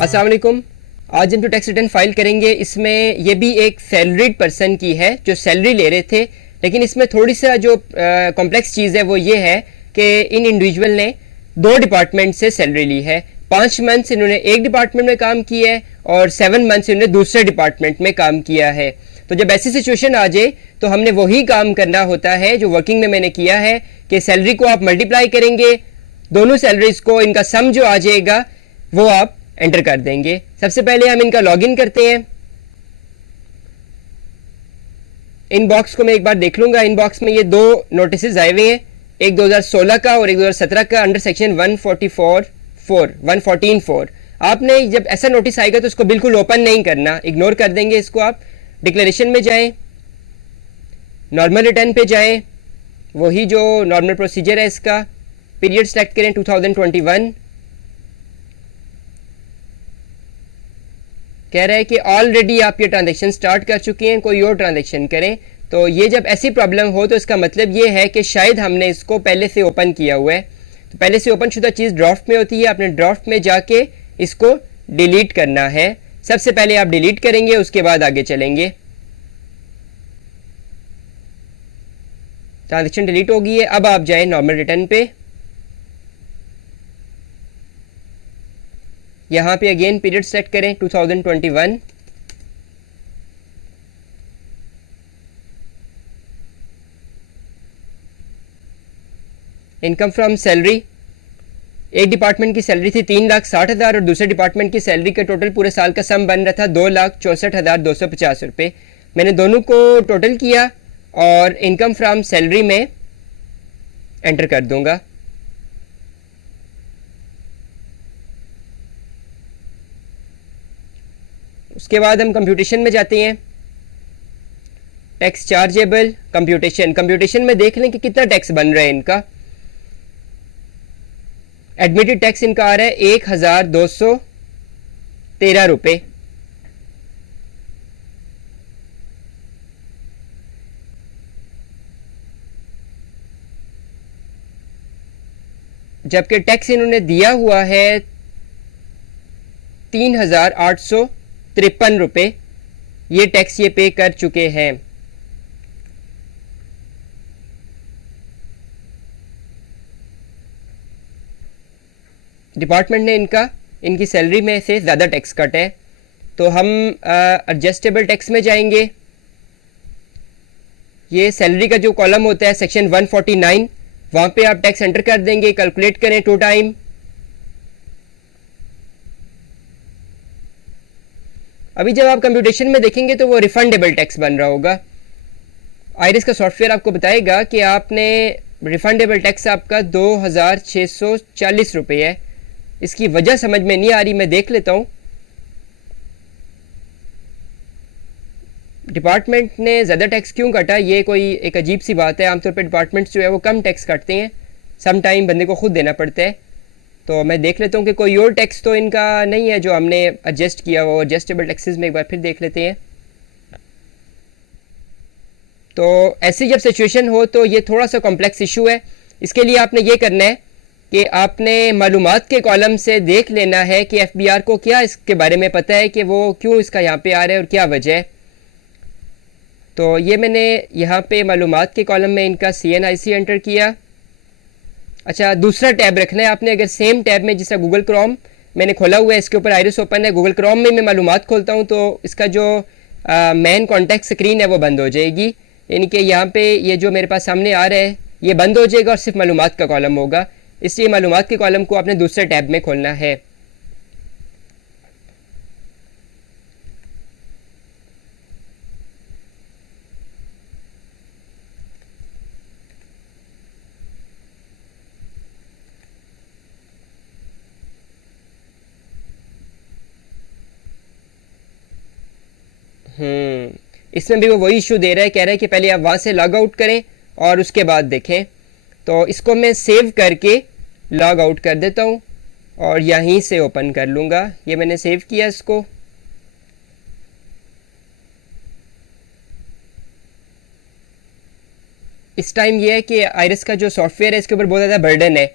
अस्सलाम वालेकुम। आज हम जो टैक्स रिटर्न फाइल करेंगे इसमें ये भी एक सैलरीड पर्सन की है जो सैलरी ले रहे थे, लेकिन इसमें थोड़ी सा जो कॉम्प्लेक्स चीज़ है वो ये है कि इन इंडिविजुअल ने दो डिपार्टमेंट से सैलरी ली है। 5 मंथ्स इन्होंने एक डिपार्टमेंट में काम किया है और 7 मंथ्स इन्होंने दूसरे डिपार्टमेंट में काम किया है। तो जब ऐसी सिचुएशन आ जाए तो हमने वही काम करना होता है जो वर्किंग में मैंने किया है कि सैलरी को आप मल्टीप्लाई करेंगे, दोनों सैलरीज को इनका सम जो आ जाएगा वो आप एंटर कर देंगे। सबसे पहले हम इनका लॉगिन करते हैं। इनबॉक्स को मैं एक बार देख लूंगा। इनबॉक्स में ये दो नोटिस आए हुए हैं, एक 2016 का और एक 2017 का अंडर सेक्शन 114(4). आपने जब ऐसा नोटिस आएगा तो इसको बिल्कुल ओपन नहीं करना, इग्नोर कर देंगे इसको। आप डिक्लेरेशन में जाएं, नॉर्मल रिटर्न पे जाएं, वही जो नॉर्मल प्रोसीजर है इसका, पीरियड सेलेक्ट करें 2021। कह रहा है कि ऑलरेडी आप ये ट्रांजैक्शन स्टार्ट कर चुके हैं, कोई और ट्रांजैक्शन करें। तो ये जब ऐसी प्रॉब्लम हो तो इसका मतलब ये है कि शायद हमने इसको पहले से ओपन किया हुआ है। तो पहले से ओपन शुदा चीज़ ड्राफ्ट में होती है, आपने ड्राफ्ट में जाके इसको डिलीट करना है। सबसे पहले आप डिलीट करेंगे, उसके बाद आगे चलेंगे। ट्रांजैक्शन डिलीट हो गई है। अब आप जाएं नॉर्मल रिटर्न पे। यहाँ पे अगेन पीरियड सेलेक्ट करें 2021। इनकम फ्रॉम सैलरी, एक डिपार्टमेंट की सैलरी थी 3,60,000 और दूसरे डिपार्टमेंट की सैलरी का टोटल पूरे साल का सम बन रहा था 2,64,250 रुपये। मैंने दोनों को टोटल किया और इनकम फ्रॉम सैलरी में एंटर कर दूंगा। उसके बाद हम कंप्यूटेशन में जाते हैं। टैक्स चार्जेबल कंप्यूटेशन में देख लें कि कितना टैक्स बन रहा है इनका। एडमिटेड टैक्स इनका आ रहा है 1,213 रुपये। जबकि टैक्स इन्होंने दिया हुआ है 3,853 रुपये। ये टैक्स ये पे कर चुके हैं। डिपार्टमेंट ने इनकी सैलरी में से ज़्यादा टैक्स कट है। तो हम एडजस्टेबल टैक्स में जाएंगे। ये सैलरी का जो कॉलम होता है सेक्शन 149, वहाँ पे आप टैक्स एंटर कर देंगे। कैलकुलेट करें 2 टाइम। अभी जब आप कंप्यूटेशन में देखेंगे तो वो रिफंडेबल टैक्स बन रहा होगा। आयरिस का सॉफ्टवेयर आपको बताएगा कि आपने रिफंडेबल टैक्स आपका 2,640 रुपये है। इसकी वजह समझ में नहीं आ रही, मैं देख लेता हूँ। डिपार्टमेंट ने ज़्यादा टैक्स क्यों काटा, ये कोई एक अजीब सी बात है। आमतौर पर डिपार्टमेंट्स जो है वो कम टैक्स काटते हैं, सम टाइम बंदे को खुद देना पड़ता है। तो मैं देख लेता हूँ कि कोई और टैक्स तो इनका नहीं है जो हमने एडजस्ट किया वो। एडजस्टेबल टैक्सेस में एक बार फिर देख लेते हैं। तो ऐसी जब सिचुएशन हो तो ये थोड़ा सा कॉम्प्लेक्स इशू है। इसके लिए आपने ये करना है कि आपने मालूमात के कॉलम से देख लेना है कि एफबीआर को क्या इसके बारे में पता है कि वो क्यों इसका यहाँ पे आ रहा है और क्या वजह है। तो ये मैंने यहाँ पे मालूमात के कॉलम में इनका CNIC एंटर किया। अच्छा, दूसरा टैब रखना है आपने। अगर सेम टैब में जिसका गूगल क्रोम मैंने खोला हुआ है, इसके ऊपर आयरिस ओपन है, गूगल क्रोम में मैं मालूमात खोलता हूँ तो इसका जो मेन कॉन्टैक्ट स्क्रीन है वो बंद हो जाएगी। यानी कि यहाँ पे ये जो मेरे पास सामने आ रहा है ये बंद हो जाएगा और सिर्फ मालूमात का कॉलम होगा। इसलिए मालूमात के कॉलम को आपने दूसरे टैब में खोलना है। इसमें भी वो वही इशू दे रहा है। कह रहा है कि पहले आप वहाँ से लॉग आउट करें और उसके बाद देखें। तो इसको मैं सेव करके लॉग आउट कर देता हूँ और यहीं से ओपन कर लूँगा। ये मैंने सेव किया इसको। इस टाइम ये है कि आयरिस का जो सॉफ्टवेयर है इसके ऊपर बहुत ज़्यादा बर्डन है,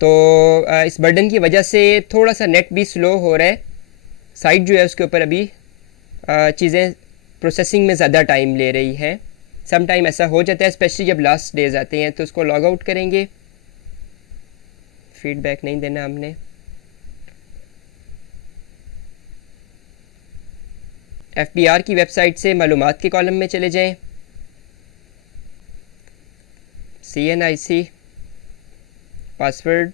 तो इस बर्डन की वजह से थोड़ा सा नेट भी स्लो हो रहा है। साइट जो है उसके ऊपर अभी चीज़ें प्रोसेसिंग में ज़्यादा टाइम ले रही हैं। सम टाइम ऐसा हो जाता है, स्पेशली जब लास्ट डेज आते हैं। तो उसको लॉग आउट करेंगे, फीडबैक नहीं देना हमने। FBR की वेबसाइट से मालूमात के कॉलम में चले जाएं, CNIC पासवर्ड,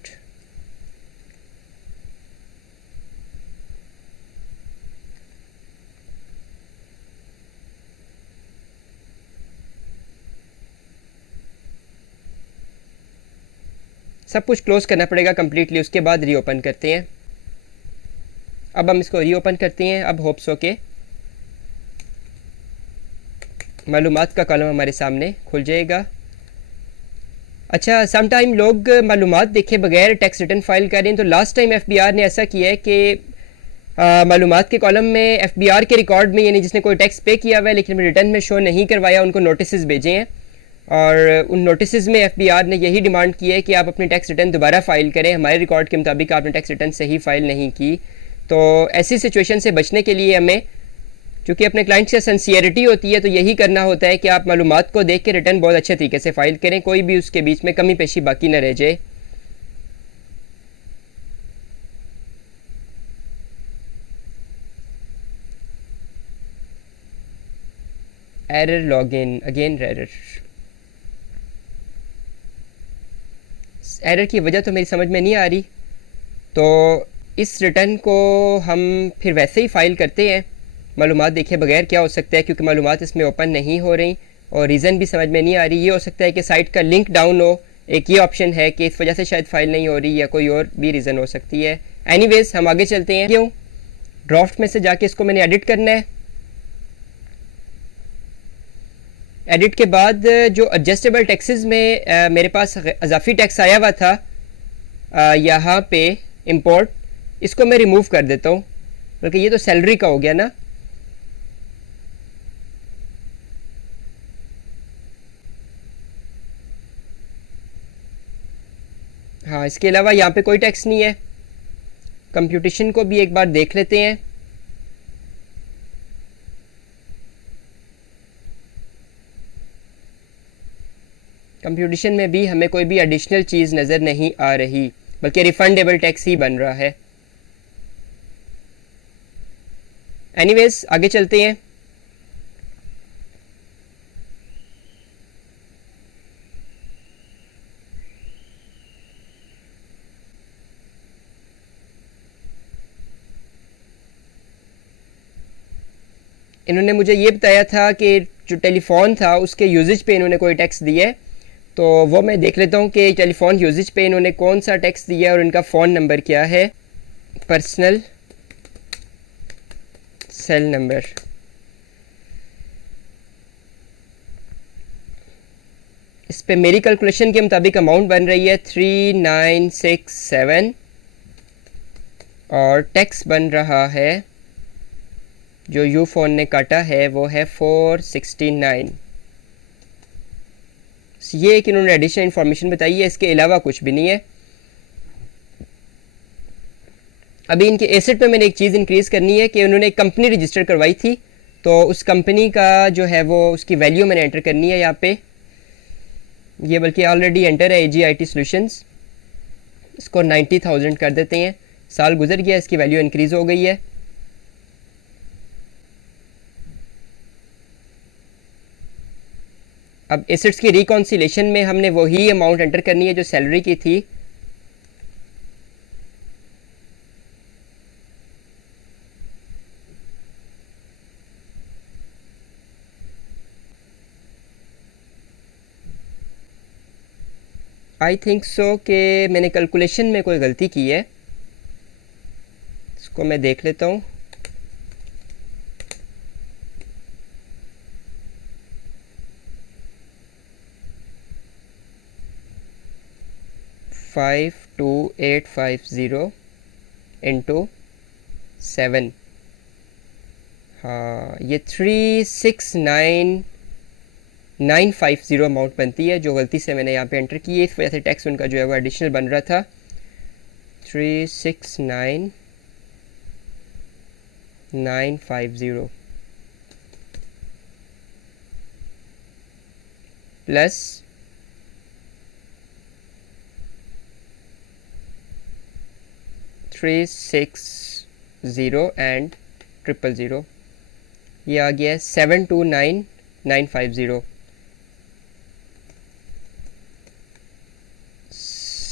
सब कुछ क्लोज करना पड़ेगा कम्प्लीटली। उसके बाद रीओपन करते हैं। अब हम इसको रीओपन करते हैं। अब होप्स हो के मालूमात का कॉलम हमारे सामने खुल जाएगा। अच्छा, सम टाइम लोग मालूमात देखे बगैर टैक्स रिटर्न फाइल कर रहे हैं। तो लास्ट टाइम FBR ने ऐसा किया है कि मालूमात के कॉलम में FBR के रिकॉर्ड में, यानी जिसने कोई टैक्स पे किया हुआ है लेकिन रिटर्न में शो नहीं करवाया, उनको नोटिस भेजे हैं। और उन नोटिस में FBR ने यही डिमांड की है कि आप अपनी टैक्स रिटर्न दोबारा फाइल करें, हमारे रिकॉर्ड के मुताबिक आपने टैक्स रिटर्न सही फाइल नहीं की। तो ऐसी सिचुएशन से बचने के लिए हमें, चूँकि अपने क्लाइंट से सिंसियरिटी होती है, तो यही करना होता है कि आप मालूमात को देख के रिटर्न बहुत अच्छे तरीके से फाइल करें, कोई भी उसके बीच में कमी पेशी बाकी न रह जाए। Error login, again error. Error की वजह तो मेरी समझ में नहीं आ रही। तो इस रिटर्न को हम फिर वैसे ही फ़ाइल करते हैं मालूमात देखे बगैर। क्या हो सकता है, क्योंकि मालूमात इसमें ओपन नहीं हो रही और रीज़न भी समझ में नहीं आ रही। ये हो सकता है कि साइट का लिंक डाउन हो, एक ये ऑप्शन है कि इस वजह से शायद फ़ाइल नहीं हो रही, या कोई और भी रीज़न हो सकती है। एनीवेज हम आगे चलते हैं। क्यों, ड्राफ्ट में से जाके इसको मैंने एडिट करना है। एडिट के बाद जो एडजस्टेबल टैक्सेस में मेरे पास अजाफी टैक्स आया हुआ था यहाँ पे इंपोर्ट, इसको मैं रिमूव कर देता हूँ, बल्कि ये तो सैलरी का हो गया ना। हाँ, इसके अलावा यहाँ पे कोई टैक्स नहीं है। कंप्यूटेशन को भी एक बार देख लेते हैं। कंप्यूटेशन में भी हमें कोई भी एडिशनल चीज़ नज़र नहीं आ रही, बल्कि रिफंडेबल टैक्स ही बन रहा है। एनीवेज आगे चलते हैं। इन्होंने मुझे ये बताया था कि जो टेलीफोन था उसके यूजेज पे इन्होंने कोई टैक्स दिया है। तो वो मैं देख लेता हूँ कि टेलीफोन यूजेज पे इन्होंने कौन सा टैक्स दिया है और इनका फ़ोन नंबर क्या है। पर्सनल सेल नंबर, इस पे मेरी कैलकुलेशन के मुताबिक अमाउंट बन रही है 3967 और टैक्स बन रहा है, जो यू फ़ोन ने काटा है वो है 469। ये एक इन्होंने एडिशनल इन्फॉर्मेशन बताई है, इसके अलावा कुछ भी नहीं है। अभी इनके एसेट में मैंने एक चीज़ इंक्रीज़ करनी है कि उन्होंने एक कंपनी रजिस्टर करवाई थी, तो उस कंपनी का जो है वो उसकी वैल्यू मैंने एंटर करनी है यहाँ पे। ये बल्कि ऑलरेडी एंटर है, AGIT सॉल्यूशंस। इसको 90,000 कर देते हैं। साल गुजर गया, इसकी वैल्यू इंक्रीज़ हो गई है। अब एसेट्स की रिकॉन्सिलेशन में हमने वही अमाउंट एंटर करनी है जो सैलरी की थी। आई थिंक सो कि मैंने कैलकुलेशन में कोई गलती की है, इसको मैं देख लेता हूँ। फाइव टू 850 इंटू 7, हाँ ये 369950 अमाउंट बनती है, जो गलती से मैंने यहाँ पे एंटर की है। इस वजह से टैक्स उनका जो है वो एडिशनल बन रहा था। 369 950 प्लस 360 एंड 000, ये आ गया 729950।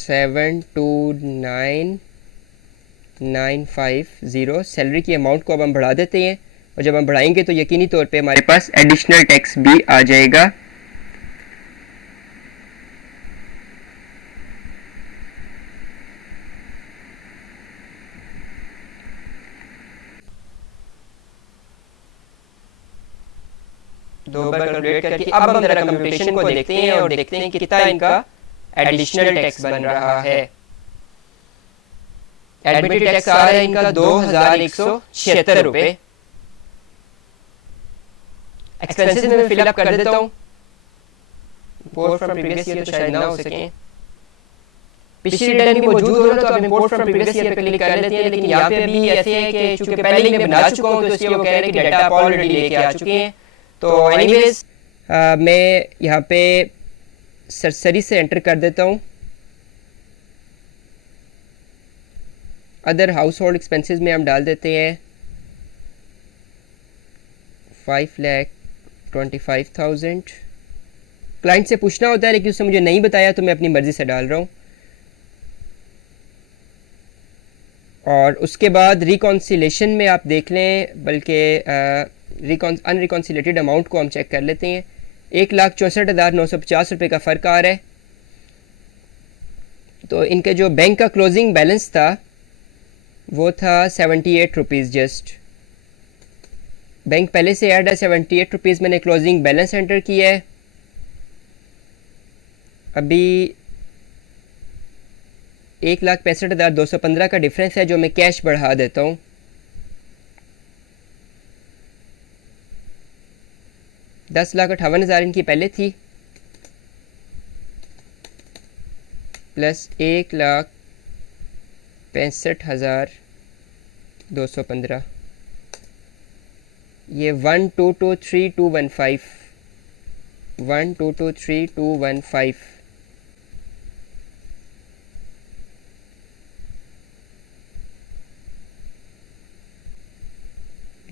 729950 सैलरी की अमाउंट को अब हम बढ़ा देते हैं, और जब हम बढ़ाएंगे तो यकीनी तौर पे हमारे पास एडिशनल टैक्स भी आ जाएगा। दो बार कैलकुलेट करके अब हम जरा कंप्यूटेशन को देखते हैं और देखते हैं कि कितना इनका एडिशनल टैक्स बन रहा है। एडमिटेड टैक्स आ रहा है इनका 2176 रुपए। एक्सपेंसेस में फिलअप कर देता हूँ, इंपोर्ट फ्रॉम प्रीवियस ईयर तो शायद ना हो सके, पिछली रिटर्न भी मौजूद हो रहा तो आप इंपोर्ट फ्रॉम प्रीवियस ईयर पे क्लिक कर लेते हैं, लेकिन यहाँ पे भी ऐसे है कि चूंकि पहले ही मैं बना चुका हूँ तो इसलिए वो कह रहे हैं कि डाटा आप ऑलरेडी लेके आ चुके हैं। तो एनीवेज मैं यहाँ पे सरसरी से एंटर कर देता हूँ। अदर हाउस होल्ड एक्सपेंसेस में हम डाल देते हैं 5,25,000। क्लाइंट से पूछना होता है, लेकिन उसने मुझे नहीं बताया तो मैं अपनी मर्ज़ी से डाल रहा हूँ। और उसके बाद रिकॉन्सिलेशन में आप देख लें, बल्कि अनरिकॉन्सिलेटेड अमाउंट को हम चेक कर लेते हैं। 1,64,950 रुपये का फ़र्क आ रहा है। तो इनके जो बैंक का क्लोजिंग बैलेंस था वो था 78 रुपीज़ जस्ट। बैंक पहले से ऐड है 78 रुपीज़, मैंने क्लोजिंग बैलेंस एंटर किया है। अभी 1,65,215 का डिफरेंस है जो मैं कैश बढ़ा देता हूँ। $10,58,000 इनकी पहले थी, प्लस 1,65,215, ये 1,223,215 1,223,215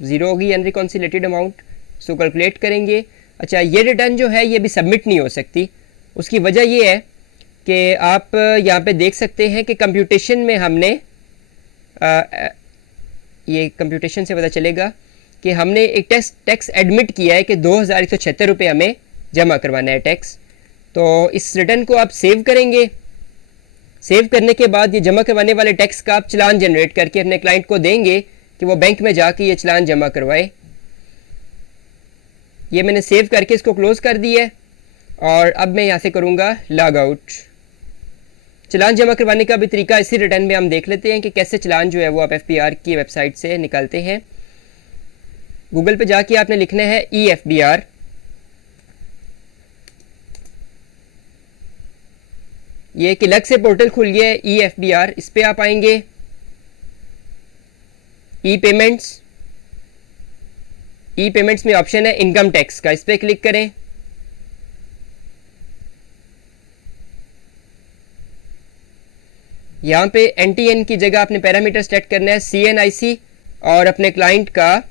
ज़ीरो होगी अनरिकॉन्सिलेटेड अमाउंट। सो कैलकुलेट करेंगे। अच्छा, ये रिटर्न जो है ये भी सबमिट नहीं हो सकती। उसकी वजह ये है कि आप यहाँ पे देख सकते हैं कि कंप्यूटेशन में हमने ये कंप्यूटेशन से पता चलेगा कि हमने एक टैक्स एडमिट किया है कि 2,176 रुपये हमें जमा करवाना है टैक्स। तो इस रिटर्न को आप सेव करेंगे। सेव करने के बाद ये जमा करवाने वाले टैक्स का आप चलान जनरेट करके अपने क्लाइंट को देंगे कि वो बैंक में जाके ये चलान जमा करवाए। ये मैंने सेव करके इसको क्लोज़ कर दिया है और अब मैं यहाँ से करूँगा लॉग आउट। चलान जमा करवाने का भी तरीका इसी रिटर्न में हम देख लेते हैं कि कैसे चलान जो है वो आप FBR की वेबसाइट से निकालते हैं। गूगल पे जाके आपने लिखना है EFBR। ये एक अलग से पोर्टल खुल गया है EFBR, इस पे आप आएंगे। ई पेमेंट्स में ऑप्शन है इनकम टैक्स का, इस पे क्लिक करें। यहाँ पे NTN की जगह आपने पैरामीटर सेट करना है CNIC और अपने क्लाइंट का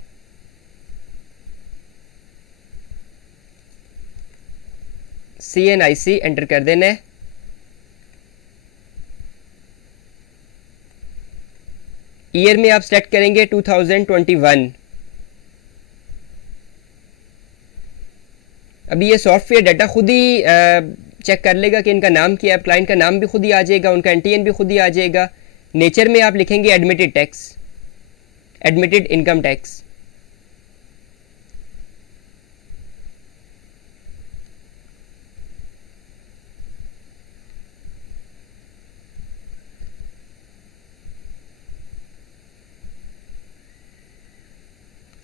CNIC एंटर कर देना है। ईयर में आप सेलेक्ट करेंगे 2021। अभी ये सॉफ्टवेयर डाटा खुद ही चेक कर लेगा कि इनका नाम क्या है। क्लाइंट का नाम भी खुद ही आ जाएगा, उनका NTN भी खुद ही आ जाएगा। नेचर में आप लिखेंगे admitted tax, admitted income tax.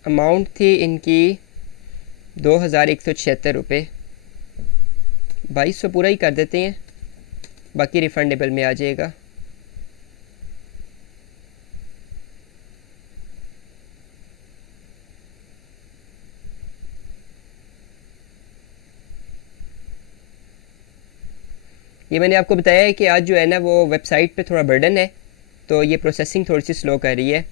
Amount थी इनकी 2,176 रुपये। 2,200 पूरा ही कर देते हैं, बाकी रिफंडेबल में आ जाएगा। ये मैंने आपको बताया है कि आज जो है ना वो वेबसाइट पे थोड़ा बर्डन है, तो ये प्रोसेसिंग थोड़ी सी स्लो कर रही है।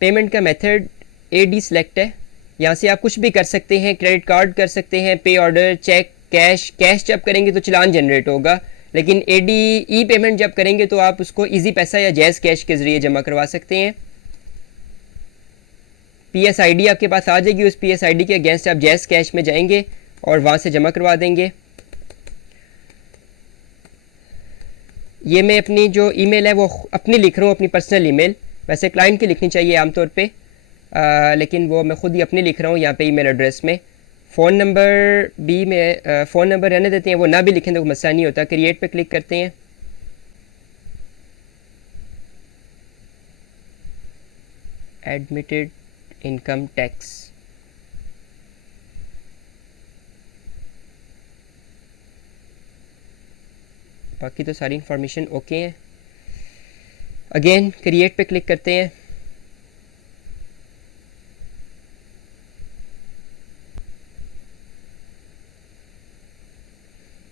पेमेंट का मेथड AD सेलेक्ट है, यहाँ से आप कुछ भी कर सकते हैं, क्रेडिट कार्ड कर सकते हैं, पे ऑर्डर, चेक, कैश जब करेंगे तो चालान जनरेट होगा, लेकिन AD ई पेमेंट जब करेंगे तो आप उसको इजी पैसा या जैज़ कैश के ज़रिए जमा करवा सकते हैं। PSID आपके पास आ जाएगी, उस PSID के अगेंस्ट आप जैज़ कैश में जाएंगे और वहाँ से जमा करवा देंगे। ये मैं अपनी जो ईमेल है वो अपनी लिख रहा हूँ, अपनी पर्सनल ईमेल, वैसे क्लाइंट की लिखनी चाहिए आमतौर पे, लेकिन वो मैं ख़ुद ही अपनी लिख रहा हूँ यहाँ पे ईमेल एड्रेस में। फ़ोन नंबर भी में फ़ोन नंबर रहने देते हैं, वो ना भी लिखें तो कोई मसला नहीं होता। क्रिएट पे क्लिक करते हैं। एडमिटेड इनकम टैक्स, बाकी तो सारी इंफॉर्मेशन ओके है। अगेन क्रिएट पे क्लिक करते हैं।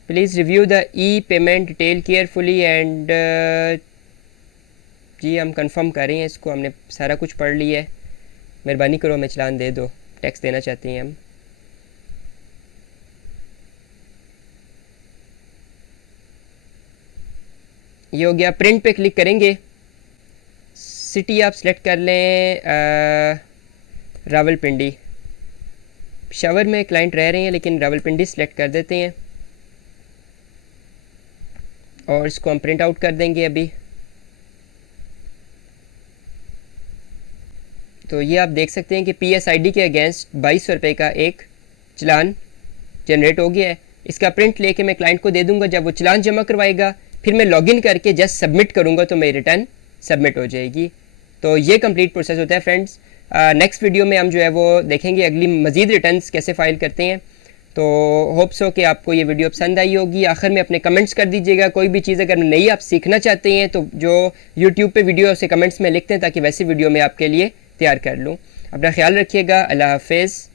Please review the e payment detail carefully and जी हम कंफर्म कर रहे हैं इसको, हमने सारा कुछ पढ़ लिया है। मेहरबानी करो हमें चालान दे दो, टैक्स देना चाहते हैं हम। ये हो गया। प्रिंट पे क्लिक करेंगे। सिटी आप सेलेक्ट कर लें रावलपिंडी। पेशावर में क्लाइंट रह रहे हैं लेकिन रावलपिंडी सेलेक्ट कर देते हैं और इसको हम प्रिंट आउट कर देंगे अभी। तो ये आप देख सकते हैं कि PSID के अगेंस्ट 2200 रुपये का एक चलान जनरेट हो गया है। इसका प्रिंट लेके मैं क्लाइंट को दे दूंगा। जब वो चलान जमा करवाएगा फिर मैं लॉगिन करके जस्ट सबमिट करूंगा तो मेरी रिटर्न सबमिट हो जाएगी। तो ये कंप्लीट प्रोसेस होता है फ्रेंड्स। नेक्स्ट वीडियो में हम जो है वो देखेंगे अगली मज़ीद रिटर्न्स कैसे फ़ाइल करते हैं। तो होप सो कि आपको ये वीडियो पसंद आई होगी। आखिर में अपने कमेंट्स कर दीजिएगा, कोई भी चीज़ अगर नई आप सीखना चाहते हैं तो जो यूट्यूब पे वीडियो है उसे कमेंट्स में लिखते हैं ताकि वैसी वीडियो मैं आपके लिए तैयार कर लूँ। अपना ख्याल रखिएगा। अल्लाह हाफिज़।